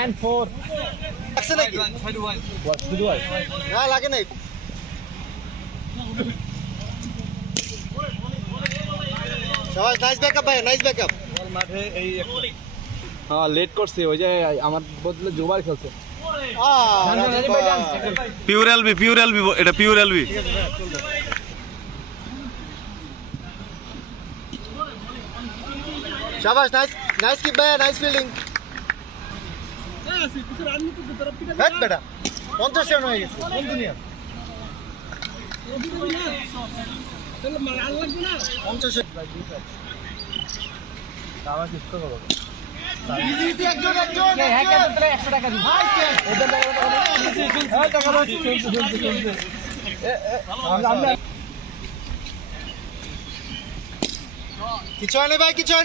And 4. লাগছে নাকি? শুধু হয় না লাগে নাই। সবাই নাইস ব্যাকআপ ভাই, নাইস ব্যাকআপ। মাঠে এই হ্যাঁ লেট করছে ওই যে আমার বদলে জোবার খেলছে পিওর এলবি এটা পিওর এলবি। শাবাশ, নাইস নাইস কিপ ভাই, নাইস ফিল্ডিং। হেড বেটা 50 রান হয়ে গেছে কোন দুনিয়া? 50 আমার চেষ্টা করো ইজি ইজি একজন একজন হ্যাঁ কত 100 টাকা দিই ওদের টাকা কিছু হয় না ভাই, কিছু হয় না।